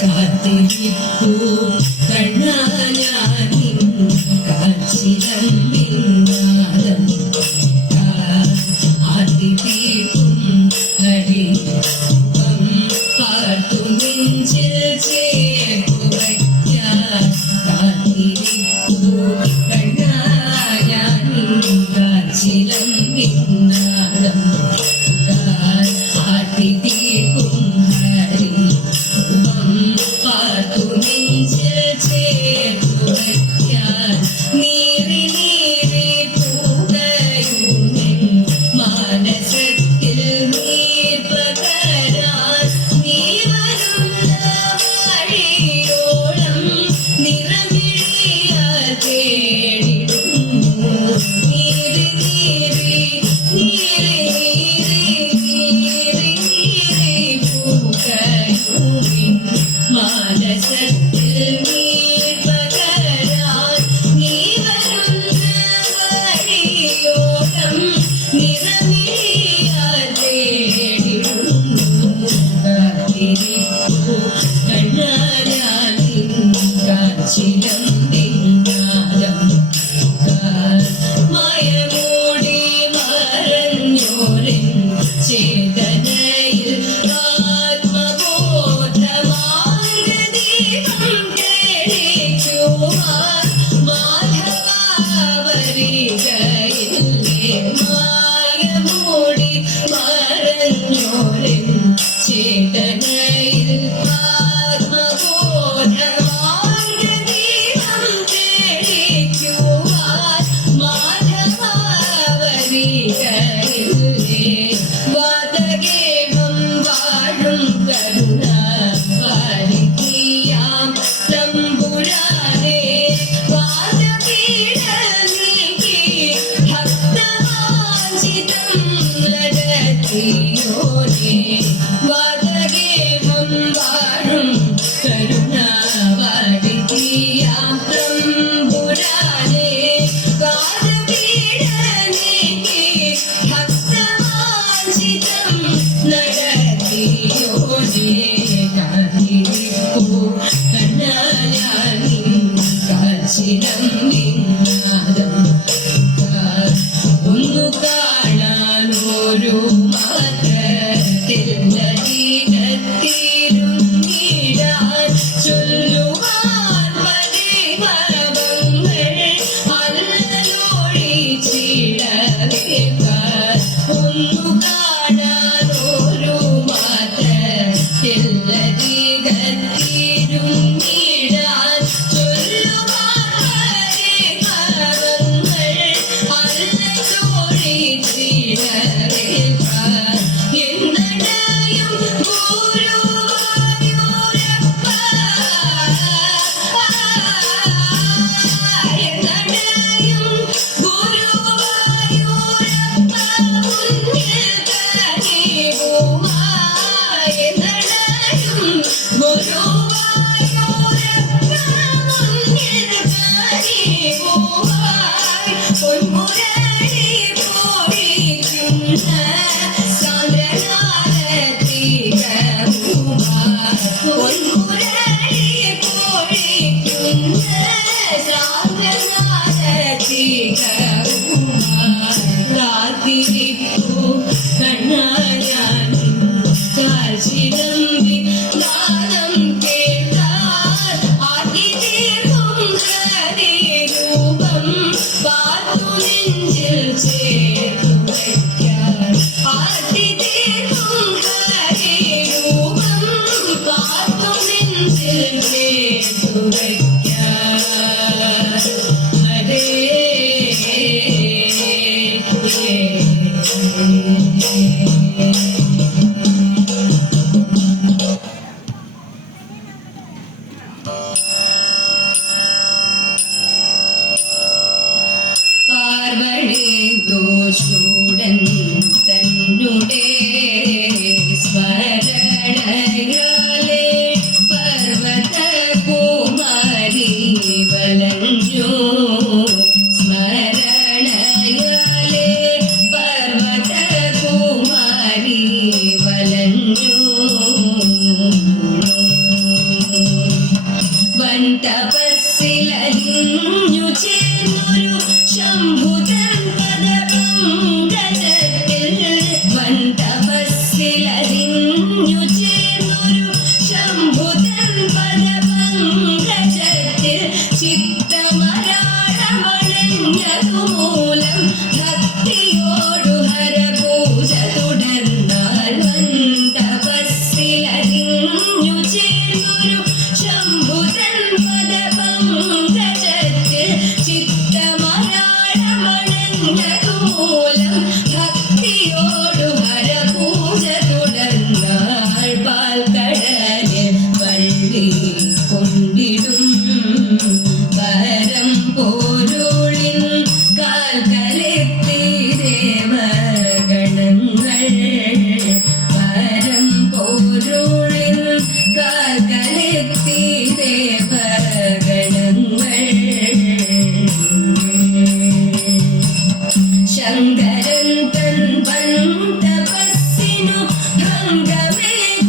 കാത്തിരിപ്പൂ കണ്ണായാനിൻ കാച്ചിലം പിന്നാദം ആദിതീപും ഹരിപം പാർത്തു നെഞ്ചിൽ ചേർത്തുവയ്ക്കാൻ കാത്തിരിപ്പൂ കണ്ണായാനിൻ കാച്ചിലം പിന്നാദം ആദിതീപും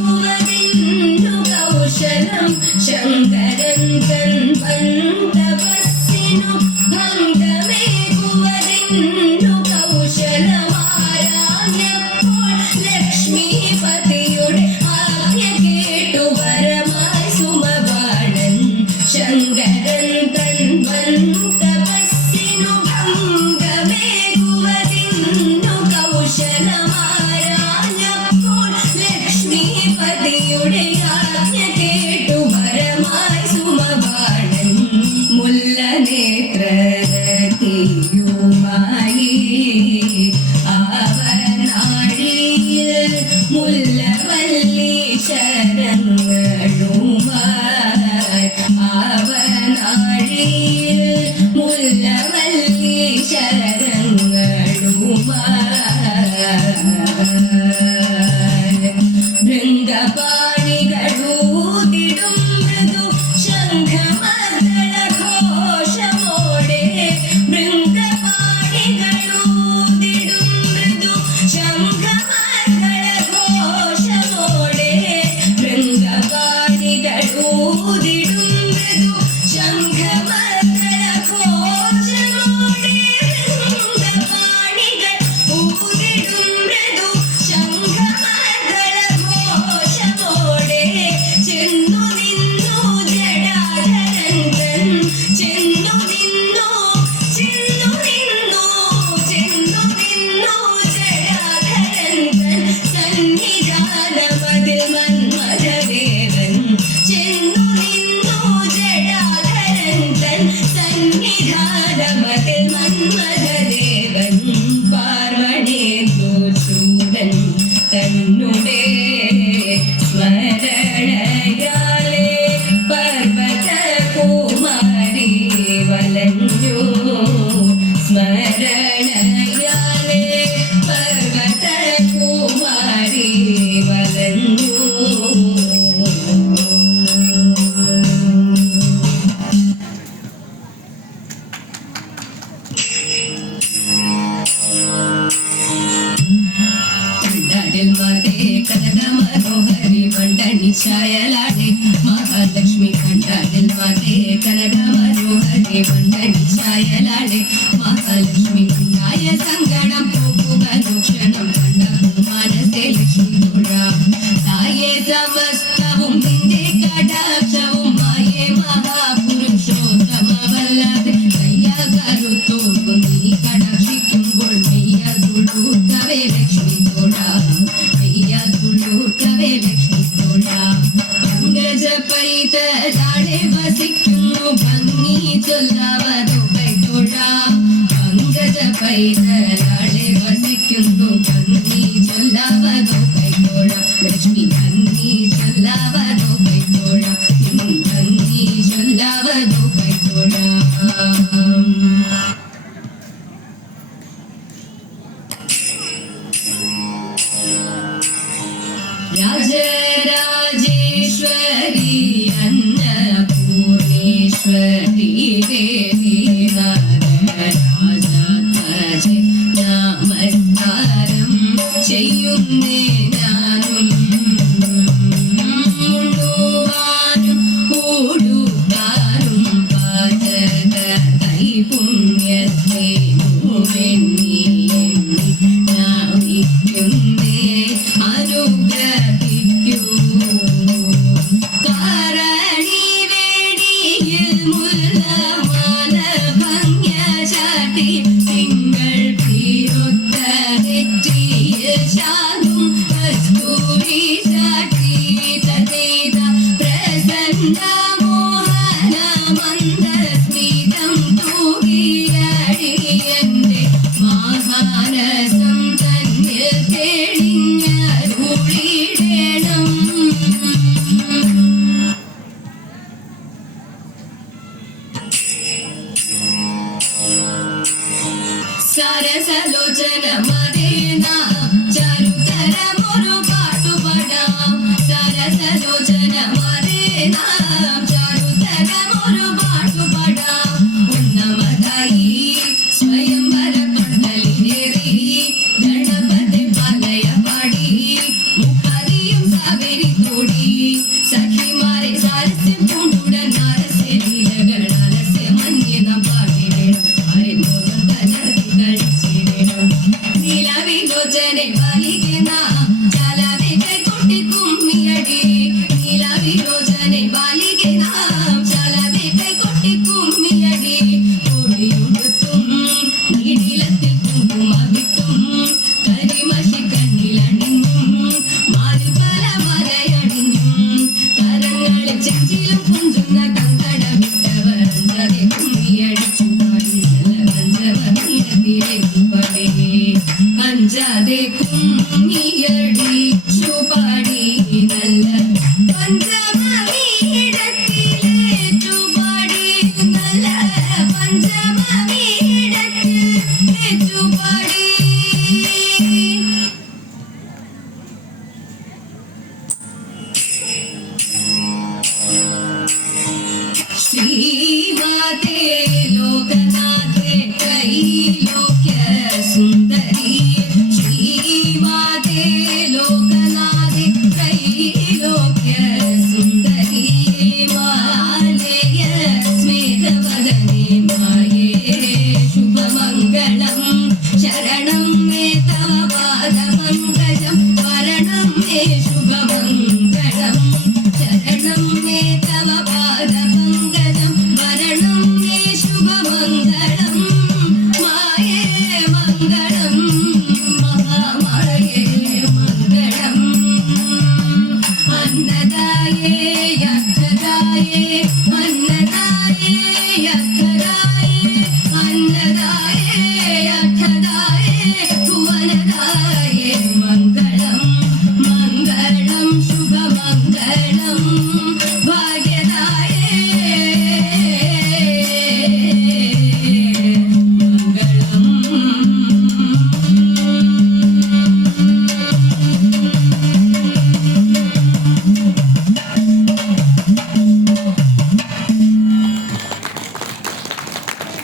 ഭംഗമേകുവതിന്നു കൗശലം ശങ്കരൻ തപസ്സിനു ഭംഗമേകുവതിന്നു കൗശലമാരാഞ്ഞപ്പോൾ ലക്ഷ്മീപതിയുടെ ആജ്ഞ കേട്ടു വരമായി സുമബാണൻ ശങ്കരൻ തപസ്സിനു ഭംഗമേകുവതിന്നു കൗശലമാരാഞ്ഞപ്പോൾ ലക്ഷ്മീപതിയുടെ ആജ്ഞ കേട്ടു വരമായി സുമബാണൻ മുല്ലനേത്രയുമായി അവനാഴിയിൽ മുല്ലവല്ലി ശരങ്ങളുമായി അവനാഴിയിൽ മുല്ലവല്ലി ശരങ്ങളുമായി ഭൃംഗപാണികളൂതിടും മൃദു ശംഖമദ്ദളഘോഷമോടെ ഭൃംഗപാണികളൂതിടും മൃദു ശംഖമദ്ദളഘോഷമോടെ ഭൃംഗപാണികളൂതിടും മൃദു ശംഖമദ്ദളഘോഷമോടെ ഭൃംഗപാണികൾ ഊതിടും മൃദു ശംഖമദ്ദളഘോഷമോടെ ചെന്നു നിന്നു ജടാധരൻ ചെന്നു നിന്നു ജടാധരൻ സന്നിധാനമതിൽ മന്മഥദേവൻ ചെന്നു നിന്നു ജടാധരൻ സന്നിധാനമതിൽ മന്മഥദേവൻ പാർവണേന്ദു ചൂടൻ തന്നുടെ സ്മരണയാലേ പർവതകുമാരി വലഞ്ഞു സ്മരണയാലേ പർവതകുമാരി വലഞ്ഞു കണ്ടാടിൽ മാതേ കനകമനോഹരി വണ്ടണി ചായലാടെ മഹാലക്ഷ്മി കണ്ടാടിൽ മാതേ കനകമനോഹരി വണ്ടണി ചായലാടെ മഹാലക്ഷ്മി ഉണ്ടായ സങ്കടം പോകുക ക്ഷണം കണ്ട മനസ്സേ ലക്ഷ്മി തൊഴാം തായേ സമസ്തവും നിന്റെ കടാക്ഷവും മായേ മഹാപുരുഷോത്തമവല്ലാതെ കയ്യ കരുത്തോടും നീ കടാക്ഷിക്കുമ്പോൾ മെയ്യ തുളൂട്ടവേ ലക്ഷ്മി തൊഴാം മെയ്യ തുളൂട്ടവേ ലക്ഷ്മി തൊഴാം പങ്കജ പൈതലാടെ വസിക്കുന്നു ഭംഗി ചൊല്ലാവതോ കൈതൊഴാം പങ്കജ പൈതലാടെ വസിക്കുന്നു ഭംഗി ചൊല്ലാവതോ കൈതൊഴാം ലക്ഷ്മി ഭംഗി ചൊല്ലാവതോ കൈതൊഴാം ഭംഗി ചൊല്ലാവതോ കൈതൊഴാം രാജരാജേശ്വരി അന്നപൂർണേശ്വരി ദേവി നാരാജാത്മജ നമസ്കാരം ചെയ്യുന്നേ ഞാനും ഉണ്ണുവാനും ഊടുവാനും പാചക കൈപുണ്യത്തെ എണ്ണി എണ്ണി നാവിക്കുന്നേ അനുഗ്രഹിക്കൂ കാരണി വേടിയിൽ മുല്ലമാല ഭംഗ്യ ചാട്ടി തിങ്കൾ തീരൊത്ത നെറ്റിയിൽ ചാലും കസ്തൂരി ചാട്ടി തതേത പ്രസന്ന മോഹന മന്ദസ്മിതം തൂകിയാടി എന്റെ മഹാരസം തന്നിൽ തെളിഞ്ഞരുളിടണം സരസലോചന മരേന ചരുതരമൊരു പാട്ടുപാടാം സരസലോചന മരേന ചരുതരമൊരു പാട്ടുപാടാം ഉന്നമതായി സ്വയംവര പന്തലിലേറി ഗണപതി പാലയ പാടി മുഖ